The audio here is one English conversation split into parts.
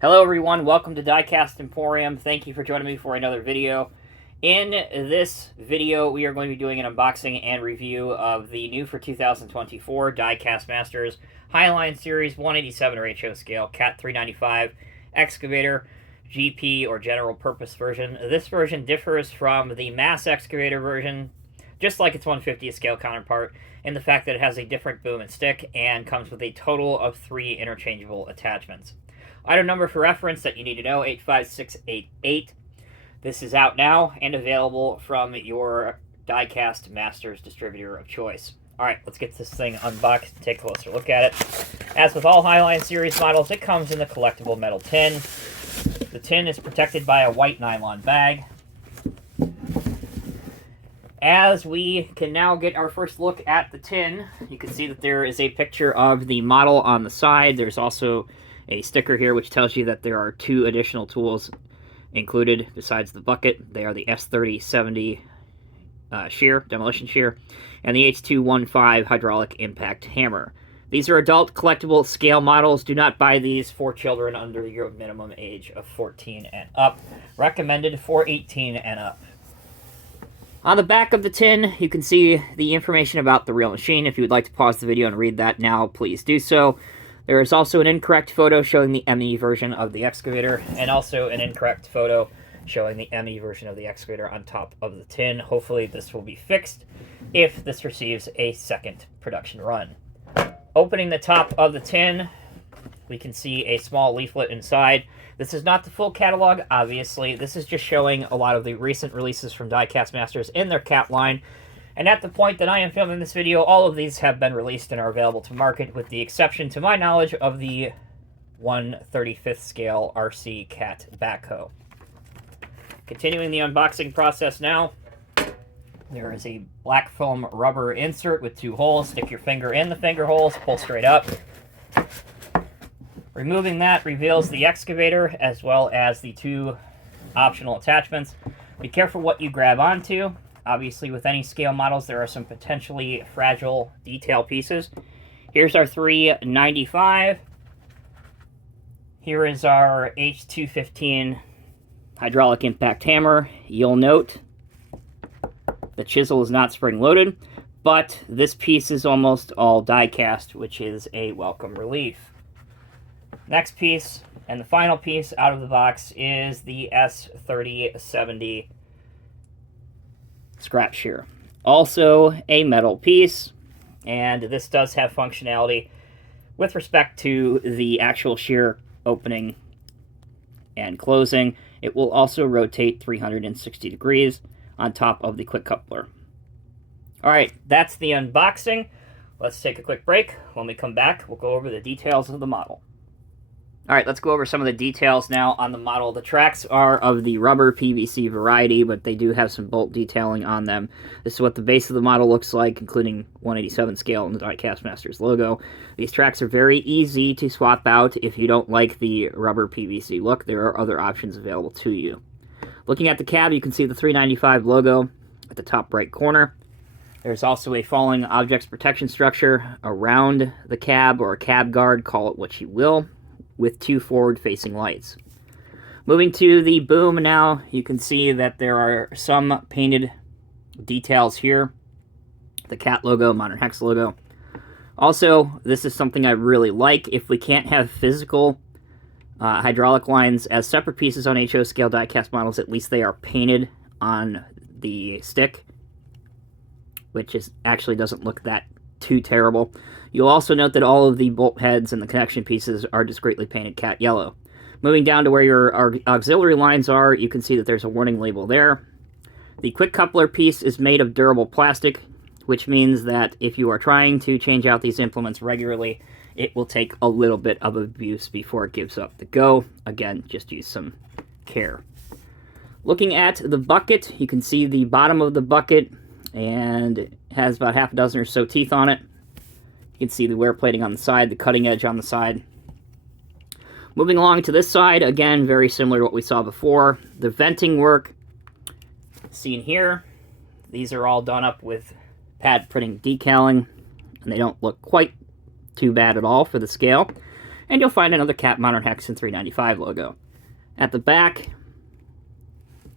Hello everyone, welcome to Diecast Emporium. Thank you for joining me for another video. In this video, we are going to be doing an unboxing and review of the new for 2024 Diecast Masters Highline Series 187 ratio scale Cat 395 excavator GP or general purpose version. This version differs from the mass excavator version, just like its 150th scale counterpart, in the fact that it has a different boom and stick and comes with a total of 3 interchangeable attachments. Item number for reference that you need to know, 85688. This is out now and available from your Diecast Masters distributor of choice. Alright, let's get this thing unboxed and take a closer look at it. As with all Highline series models, it comes in the collectible metal tin. The tin is protected by a white nylon bag. As we can now get our first look at the tin, you can see that there is a picture of the model on the side. There's also a sticker here which tells you that there are 2 additional tools included besides the bucket. They are the S3070 shear, demolition shear, and the H215 hydraulic impact hammer. These are adult collectible scale models. Do not buy these for children under your minimum age of 14 and up. Recommended for 18 and up. On the back of the tin, you can see the information about the real machine. If you would like to pause the video and read that now, please do so. There is also an incorrect photo showing the ME version of the excavator, and also an incorrect photo showing the ME version of the excavator on top of the tin. Hopefully this will be fixed if this receives a second production run. Opening the top of the tin, we can see a small leaflet inside. This is not the full catalog, obviously. This is just showing a lot of the recent releases from Diecast Masters in their cat line. And at the point that I am filming this video, all of these have been released and are available to market, with the exception, to my knowledge, of the 1/35th scale RC Cat backhoe. Continuing the unboxing process now, there is a black foam rubber insert with 2 holes. Stick your finger in the finger holes, pull straight up. Removing that reveals the excavator as well as the 2 optional attachments. Be careful what you grab onto. Obviously, with any scale models, there are some potentially fragile detail pieces. Here's our 395. Here is our H215 hydraulic impact hammer. You'll note the chisel is not spring-loaded, but this piece is almost all die-cast, which is a welcome relief. Next piece, and the final piece out of the box, is the S3070 scrap shear. Also a metal piece, and this does have functionality with respect to the actual shear opening and closing. It will also rotate 360 degrees on top of the quick coupler. Alright, that's the unboxing. Let's take a quick break. When we come back, we'll go over the details of the model. Alright, let's go over some of the details now on the model. The tracks are of the rubber PVC variety, but they do have some bolt detailing on them. This is what the base of the model looks like, including 187 scale and the Diecast Masters logo. These tracks are very easy to swap out if you don't like the rubber PVC look. There are other options available to you. Looking at the cab, you can see the 395 logo at the top right corner. There's also a falling objects protection structure around the cab, or a cab guard, call it what you will, with 2 forward-facing lights. Moving to the boom now, you can see that there are some painted details here. The cat logo, Modern Hex logo. Also, this is something I really like. If we can't have physical hydraulic lines as separate pieces on HO scale diecast models, at least they are painted on the stick, which actually doesn't look that too terrible. You'll also note that all of the bolt heads and the connection pieces are discreetly painted cat yellow. Moving down to where your auxiliary lines are, you can see that there's a warning label there. The quick coupler piece is made of durable plastic, which means that if you are trying to change out these implements regularly, it will take a little bit of abuse before it gives up the go. Again, just use some care. Looking at the bucket, you can see the bottom of the bucket, and it has about half a dozen or so teeth on it. You can see the wear plating on the side, the cutting edge on the side. Moving along to this side, again, very similar to what we saw before. The venting work seen here. These are all done up with pad printing decaling, and they don't look quite too bad at all for the scale. and you'll find another Cat Modern Hexen 395 logo. At the back,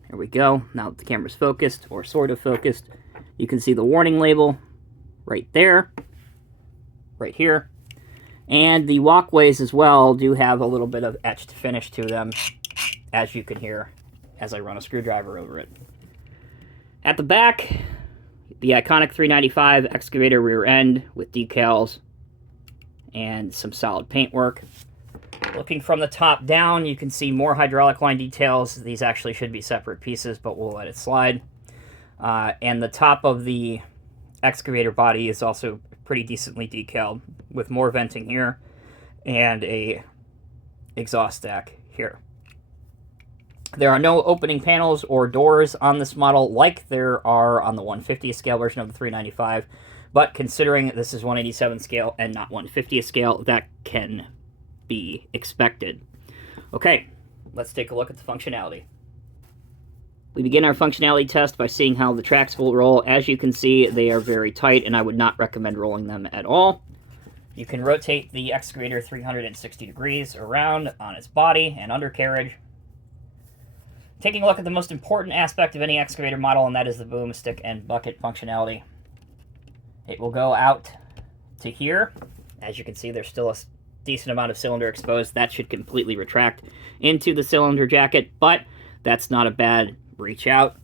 here we go. Now that the camera's focused, or sort of focused, you can see the warning label right there, right here. And the walkways as well do have a little bit of etched finish to them, as you can hear as I run a screwdriver over it. At the back, the iconic 395 excavator rear end with decals and some solid paintwork. Looking from the top down, you can see more hydraulic line details. These actually should be separate pieces, but we'll let it slide. And the top of the excavator body is also pretty decently decaled, with more venting here and a exhaust stack here. There are no opening panels or doors on this model like there are on the 150th scale version of the 395, but considering this is 187 scale and not 150th scale, that can be expected. Okay, let's take a look at the functionality. We begin our functionality test by seeing how the tracks will roll. As you can see, they are very tight, and I would not recommend rolling them at all. You can rotate the excavator 360 degrees around on its body and undercarriage. Taking a look at the most important aspect of any excavator model, and that is the boom, stick, and bucket functionality. It will go out to here. As you can see, there's still a decent amount of cylinder exposed. That should completely retract into the cylinder jacket, but that's not a bad reach out.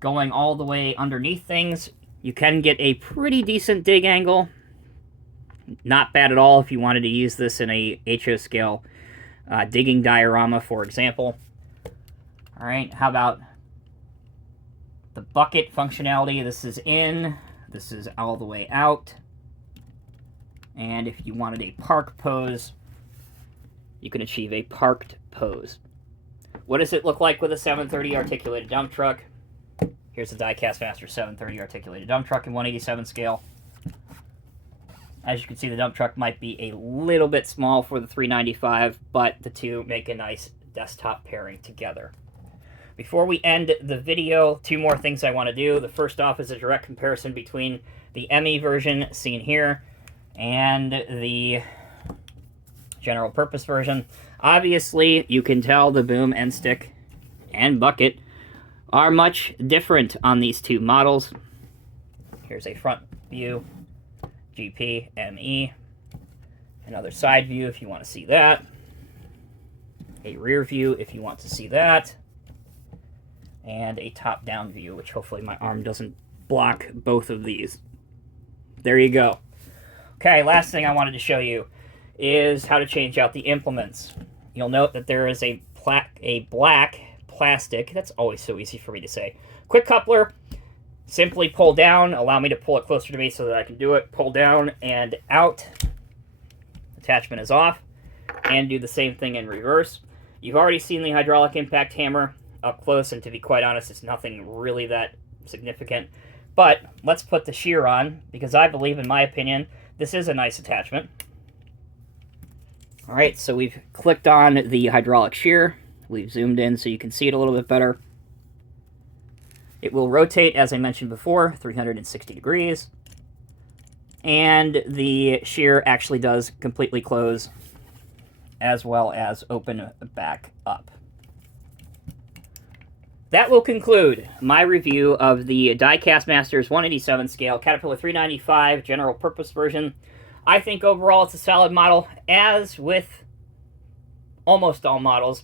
Going all the way underneath things, you can get a pretty decent dig angle. Not bad at all if you wanted to use this in a HO scale digging diorama, for example. All right, how about the bucket functionality? This is in, this is all the way out. And if you wanted a park pose, you can achieve a parked pose. What does it look like with a 730 articulated dump truck? Here's the Die-Cast Master 730 articulated dump truck in 187 scale. As you can see, the dump truck might be a little bit small for the 395, but the two make a nice desktop pairing together. Before we end the video, two more things I want to do. The first off is a direct comparison between the ME version seen here and the general purpose version. Obviously, you can tell the boom and stick and bucket are much different on these two models. Here's a front view, GP, ME. Another side view if you want to see that. A rear view if you want to see that. And a top-down view, which hopefully my arm doesn't block both of these. There you go. Okay, last thing I wanted to show you is how to change out the implements. You'll note that there is a black plastic, that's always so easy for me to say, quick coupler. Simply pull down, allow me to pull it closer to me so that I can do it, pull down and out. Attachment is off, and do the same thing in reverse. You've already seen the hydraulic impact hammer up close, and to be quite honest, it's nothing really that significant. But let's put the shear on, because I believe, in my opinion, this is a nice attachment. All right, so we've clicked on the hydraulic shear. We've zoomed in so you can see it a little bit better. It will rotate, as I mentioned before, 360 degrees. And the shear actually does completely close, as well as open back up. That will conclude my review of the Die-Cast Masters 187 scale Caterpillar 395 general purpose version. I think overall it's a solid model. As with almost all models,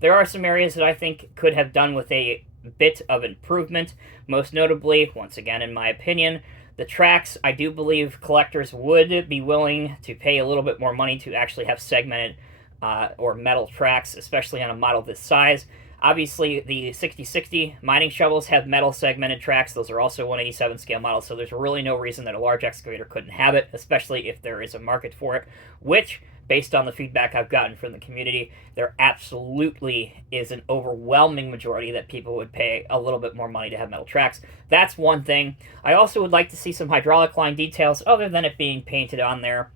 there are some areas that I think could have done with a bit of improvement. Most notably, once again in my opinion, the tracks. I do believe collectors would be willing to pay a little bit more money to actually have segmented or metal tracks, especially on a model this size. Obviously, the 6060 mining shovels have metal segmented tracks. Those are also 187 scale models, so there's really no reason that a large excavator couldn't have it, especially if there is a market for it, which, based on the feedback I've gotten from the community, there absolutely is an overwhelming majority that people would pay a little bit more money to have metal tracks. That's one thing. I also would like to see some hydraulic line details other than it being painted on there.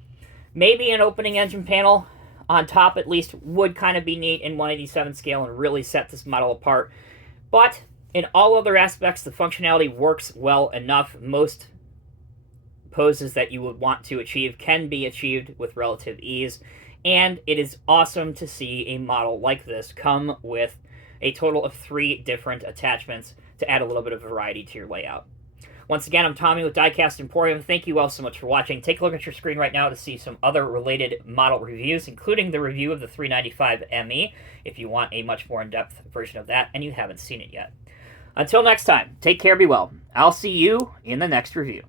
Maybe an opening engine panel on top, at least, would kind of be neat in 187 scale and really set this model apart. But in all other aspects, the functionality works well enough. Most poses that you would want to achieve can be achieved with relative ease, and it is awesome to see a model like this come with a total of 3 different attachments to add a little bit of variety to your layout. Once again, I'm Tommy with Diecast Emporium. Thank you all so much for watching. Take a look at your screen right now to see some other related model reviews, including the review of the 395 ME, if you want a much more in-depth version of that and you haven't seen it yet. Until next time, take care, be well. I'll see you in the next review.